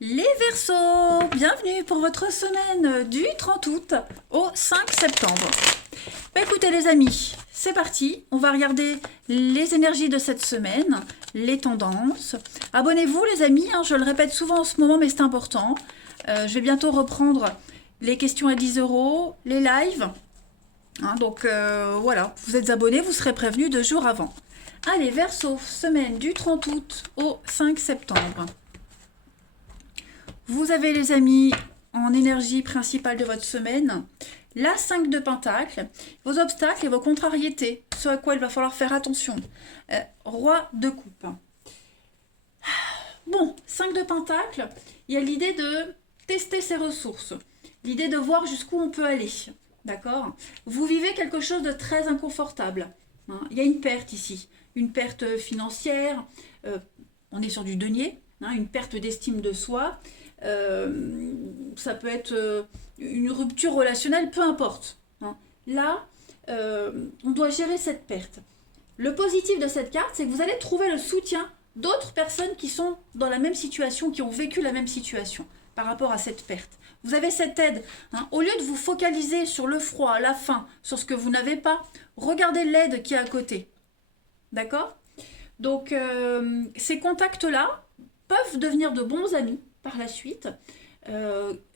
Les Verseaux, bienvenue pour votre semaine du 30 août au 5 septembre. Écoutez les amis, c'est parti, on va regarder les énergies de cette semaine, les tendances. Abonnez-vous les amis, je le répète souvent en ce moment mais c'est important. Je vais bientôt reprendre les questions à 10 euros, les lives. Donc voilà, vous êtes abonnés, vous serez prévenus 2 jours avant. Allez, Verseaux, semaine du 30 août au 5 septembre. Vous avez les amis en énergie principale de votre semaine, la 5 de Pentacle, vos obstacles et vos contrariétés, ce à quoi il va falloir faire attention. Roi de coupe. Bon, 5 de Pentacle, il y a l'idée de tester ses ressources, l'idée de voir jusqu'où on peut aller. D'accord? Vous vivez quelque chose de très inconfortable. Il y a une perte ici, une perte financière, on est sur du denier, une perte d'estime de soi. Ça peut être une rupture relationnelle, peu importe. Là, on doit gérer cette perte. Le positif de cette carte, c'est que vous allez trouver le soutien d'autres personnes qui sont dans la même situation, qui ont vécu la même situation par rapport à cette perte. Vous avez cette aide. Au lieu de vous focaliser sur le froid, la faim, sur ce que vous n'avez pas, regardez l'aide qui est à côté. D'accord? Donc, ces contacts-là peuvent devenir de bons amis par la suite.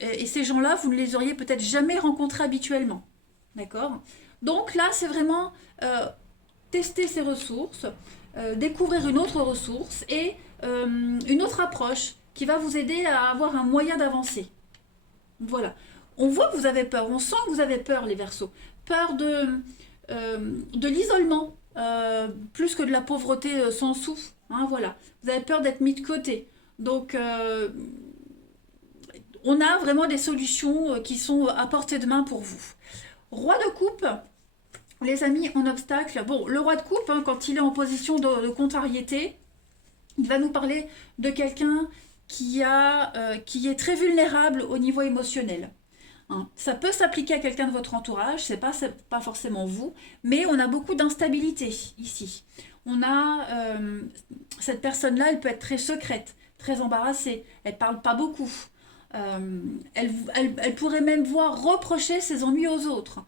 Et ces gens-là, vous ne les auriez peut-être jamais rencontrés habituellement. D'accord? Donc là, c'est vraiment tester ses ressources, découvrir une autre ressource et une autre approche qui va vous aider à avoir un moyen d'avancer. Voilà. On voit que vous avez peur, on sent que vous avez peur, les Verseaux. Peur de l'isolement, plus que de la pauvreté sans sou. Voilà. Vous avez peur d'être mis de côté. Donc, on a vraiment des solutions qui sont à portée de main pour vous. Roi de coupe, les amis, en obstacle. Bon, le roi de coupe, quand il est en position de contrariété, il va nous parler de quelqu'un qui est très vulnérable au niveau émotionnel. Ça peut s'appliquer à quelqu'un de votre entourage, c'est pas forcément vous, mais on a beaucoup d'instabilité ici. On a cette personne-là, elle peut être très secrète, très embarrassée, elle parle pas beaucoup. Elle pourrait même voir reprocher ses ennuis aux autres.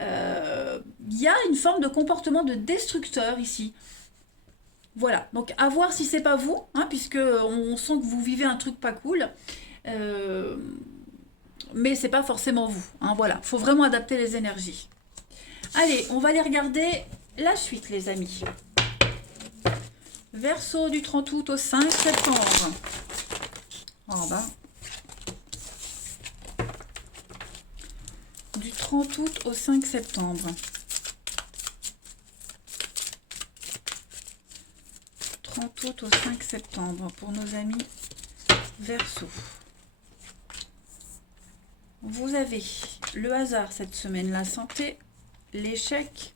Il y a une forme de comportement de destructeur ici. Voilà, donc à voir si c'est pas vous, puisque on sent que vous vivez un truc pas cool. Euh, mais c'est pas forcément vous. Voilà, faut vraiment adapter les énergies. Allez, on va aller regarder la suite, les amis. Verseau du 30 août au 5 septembre. En bas. Du 30 août au 5 septembre. 30 août au 5 septembre pour nos amis Verseau. Vous avez le hasard cette semaine, la santé, l'échec,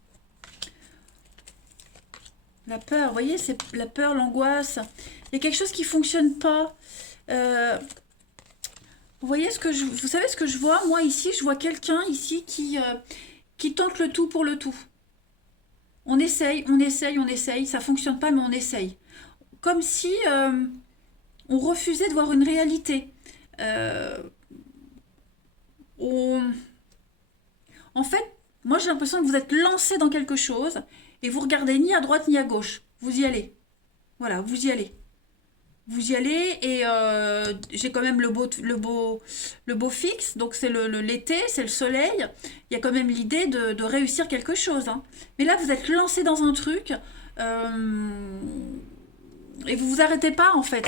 la peur. Vous voyez, c'est la peur, l'angoisse. Il y a quelque chose qui ne fonctionne pas. Vous voyez vous savez ce que je vois? Moi ici, je vois quelqu'un ici qui tente le tout pour le tout. On essaye, on essaye, on essaye. Ça fonctionne pas, mais on essaye. Comme si on refusait de voir une réalité. En fait, moi j'ai l'impression que vous êtes lancé dans quelque chose et vous regardez ni à droite ni à gauche. Vous y allez. Voilà, vous y allez. Vous y allez et j'ai quand même le beau fixe, donc c'est l'été, c'est le soleil. Il y a quand même l'idée de réussir quelque chose. Mais là, vous êtes lancé dans un truc et vous vous arrêtez pas en fait.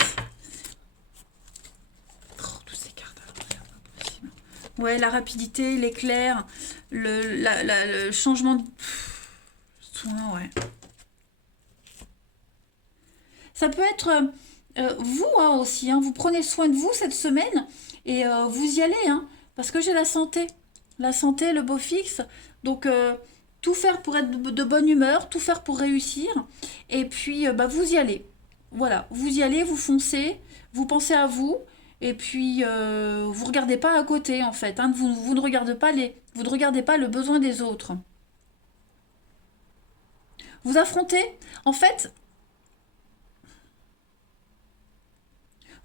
Oh, toutes ces cartes, c'est impossible. Ouais, la rapidité, l'éclair, le changement de soin, ouais. Ça peut être vous aussi, vous prenez soin de vous cette semaine et vous y allez, parce que j'ai la santé, le beau fixe, donc tout faire pour être de bonne humeur, tout faire pour réussir, et puis vous y allez. Voilà, vous y allez, vous foncez, vous pensez à vous, et puis vous regardez pas à côté en fait, vous ne regardez pas vous ne regardez pas le besoin des autres. Vous affrontez, en fait,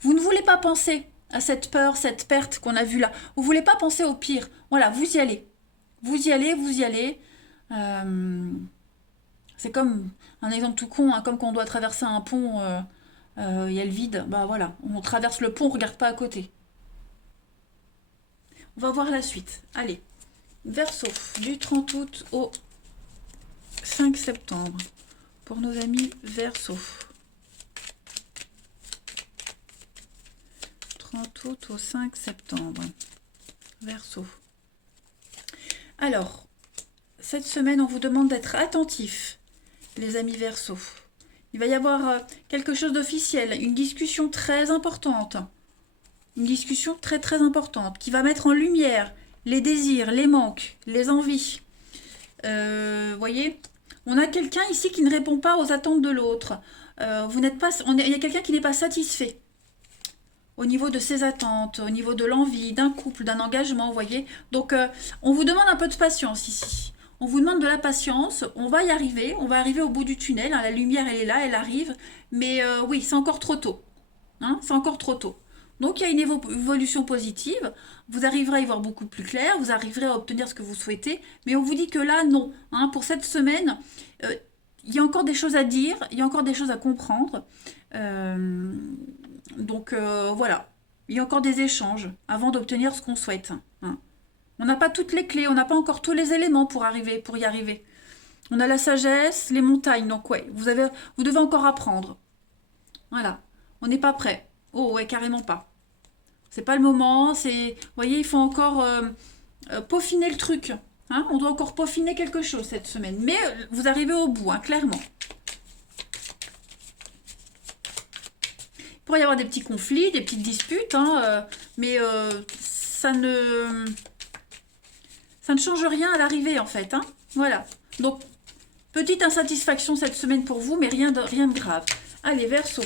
vous ne voulez pas penser à cette peur, cette perte qu'on a vue là. Vous ne voulez pas penser au pire. Voilà, vous y allez. Vous y allez, vous y allez. C'est comme un exemple tout con, hein, comme quand on doit traverser un pont, il y a le vide. Bah voilà, on traverse le pont, on ne regarde pas à côté. On va voir la suite. Allez, Verseau, du 30 août au 5 septembre. Pour nos amis Verseau. 30 août au 5 septembre. Verseau. Alors, cette semaine, on vous demande d'être attentifs, les amis Verseau. Il va y avoir quelque chose d'officiel, une discussion très importante. Une discussion très très importante qui va mettre en lumière les désirs, les manques, les envies. Voyez, on a quelqu'un ici qui ne répond pas aux attentes de l'autre. Il y a quelqu'un qui n'est pas satisfait au niveau de ses attentes, au niveau de l'envie, d'un couple, d'un engagement, vous voyez. Donc, on vous demande un peu de patience ici. On vous demande de la patience, on va y arriver, on va arriver au bout du tunnel, hein, la lumière elle est là, elle arrive, mais oui, c'est encore trop tôt. Hein, c'est encore trop tôt. Donc il y a une évolution positive, vous arriverez à y voir beaucoup plus clair, vous arriverez à obtenir ce que vous souhaitez, mais on vous dit que là, non. Hein, pour cette semaine, il y a encore des choses à dire, il y a encore des choses à comprendre. Donc voilà, il y a encore des échanges avant d'obtenir ce qu'on souhaite. Hein. On n'a pas toutes les clés, on n'a pas encore tous les éléments pour y arriver. On a la sagesse, les montagnes, donc ouais, vous devez encore apprendre. Voilà, on n'est pas prêt. Oh ouais, carrément pas. C'est pas le moment, vous voyez, il faut encore peaufiner le truc. Hein, on doit encore peaufiner quelque chose cette semaine. Mais vous arrivez au bout, hein, clairement. Il pourrait y avoir des petits conflits, des petites disputes, hein, mais ça ne change rien à l'arrivée, en fait. Hein. Voilà. Donc, petite insatisfaction cette semaine pour vous, mais rien de grave. Allez, Verseau.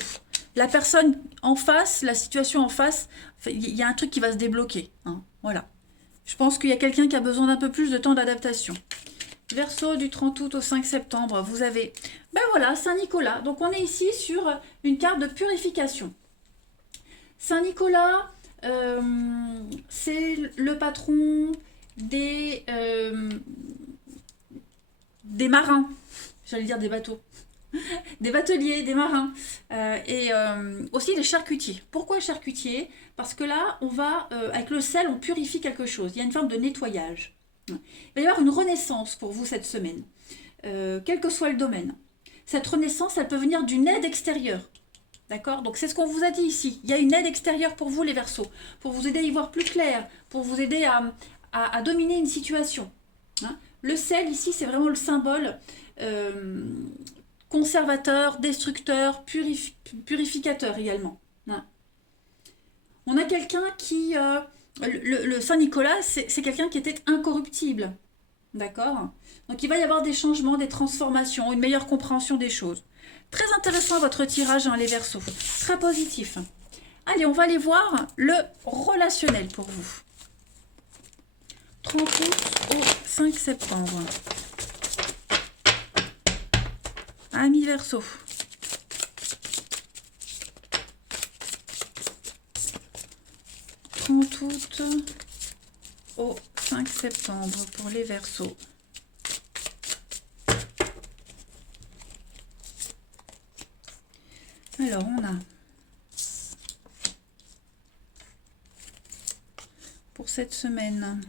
La personne en face, la situation en face, il y a un truc qui va se débloquer. Hein. Voilà. Je pense qu'il y a quelqu'un qui a besoin d'un peu plus de temps d'adaptation. Verseau, du 30 août au 5 septembre, vous avez, ben voilà, Saint-Nicolas. Donc on est ici sur une carte de purification. Saint-Nicolas, c'est le patron des marins. J'allais dire des bateaux. Des bateliers, des marins et aussi des charcutiers. Pourquoi charcutiers? Parce que là, on va, avec le sel, on purifie quelque chose. Il y a une forme de nettoyage. Il va y avoir une renaissance pour vous cette semaine, quel que soit le domaine. Cette renaissance, elle peut venir d'une aide extérieure. D'accord? Donc c'est ce qu'on vous a dit ici. Il y a une aide extérieure pour vous les Verseaux, pour vous aider à y voir plus clair, pour vous aider à dominer une situation. Hein? Le sel ici, c'est vraiment le symbole conservateur, destructeur, purificateur également. Hein. On a quelqu'un qui... le Saint-Nicolas, c'est quelqu'un qui était incorruptible. D'accord? Donc il va y avoir des changements, des transformations, une meilleure compréhension des choses. Très intéressant votre tirage, hein, les Verseaux. Très positif. Allez, on va aller voir le relationnel pour vous. 30 août au 5 septembre. Amis Verseau. Août au 5 septembre pour les Verseaux. Alors, on a pour cette semaine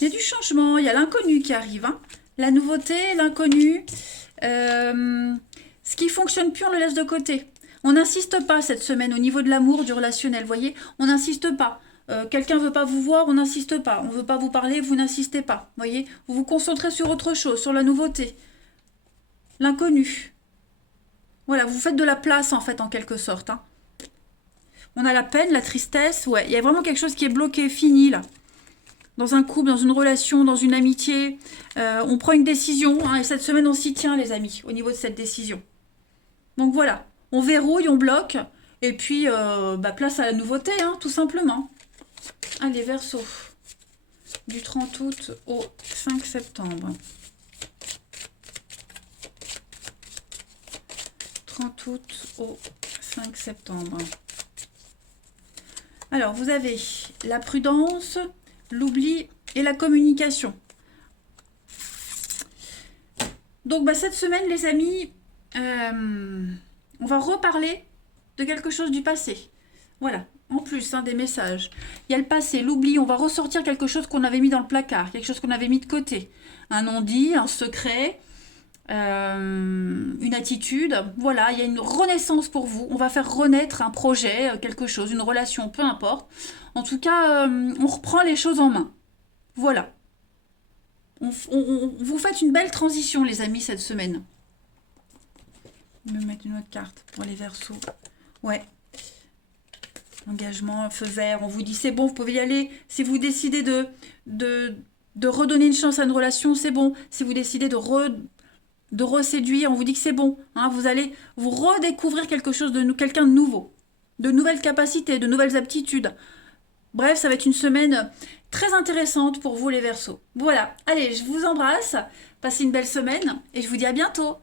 il y a du changement, il y a l'inconnu qui arrive, hein. La nouveauté, l'inconnu. Ce qui fonctionne plus, on le laisse de côté. On n'insiste pas cette semaine au niveau de l'amour, du relationnel, voyez. On n'insiste pas. Quelqu'un ne veut pas vous voir, on n'insiste pas. On ne veut pas vous parler, vous n'insistez pas. Voyez, vous vous concentrez sur autre chose, sur la nouveauté. L'inconnu. Voilà, vous faites de la place en fait, en quelque sorte. Hein. On a la peine, la tristesse. Ouais, il y a vraiment quelque chose qui est bloqué, fini là. Dans un couple, dans une relation, dans une amitié. On prend une décision hein, et cette semaine, on s'y tient, les amis, au niveau de cette décision. Donc voilà, on verrouille, on bloque. Et puis, place à la nouveauté, hein, tout simplement. Allez, Verseau. Du 30 août au 5 septembre. 30 août au 5 septembre. Alors, vous avez la prudence, l'oubli et la communication. Donc, cette semaine, les amis, on va reparler de quelque chose du passé. Voilà, en plus des messages. Il y a le passé, l'oubli, on va ressortir quelque chose qu'on avait mis dans le placard, quelque chose qu'on avait mis de côté. Un non-dit, un secret, une attitude. Voilà, il y a une renaissance pour vous. On va faire renaître un projet, quelque chose, une relation, peu importe. En tout cas, on reprend les choses en main. Voilà. Vous faites une belle transition, les amis, cette semaine. Je vais me mettre une autre carte pour les Verseaux. Ouais. Engagement, feu vert. On vous dit c'est bon, vous pouvez y aller. Si vous décidez de redonner une chance à une relation, c'est bon. Si vous décidez de reséduire, on vous dit que c'est bon. Hein, vous allez vous redécouvrir quelque chose quelqu'un de nouveau. De nouvelles capacités, de nouvelles aptitudes. Bref, ça va être une semaine très intéressante pour vous les Verseaux. Voilà, allez, je vous embrasse, passez une belle semaine et je vous dis à bientôt.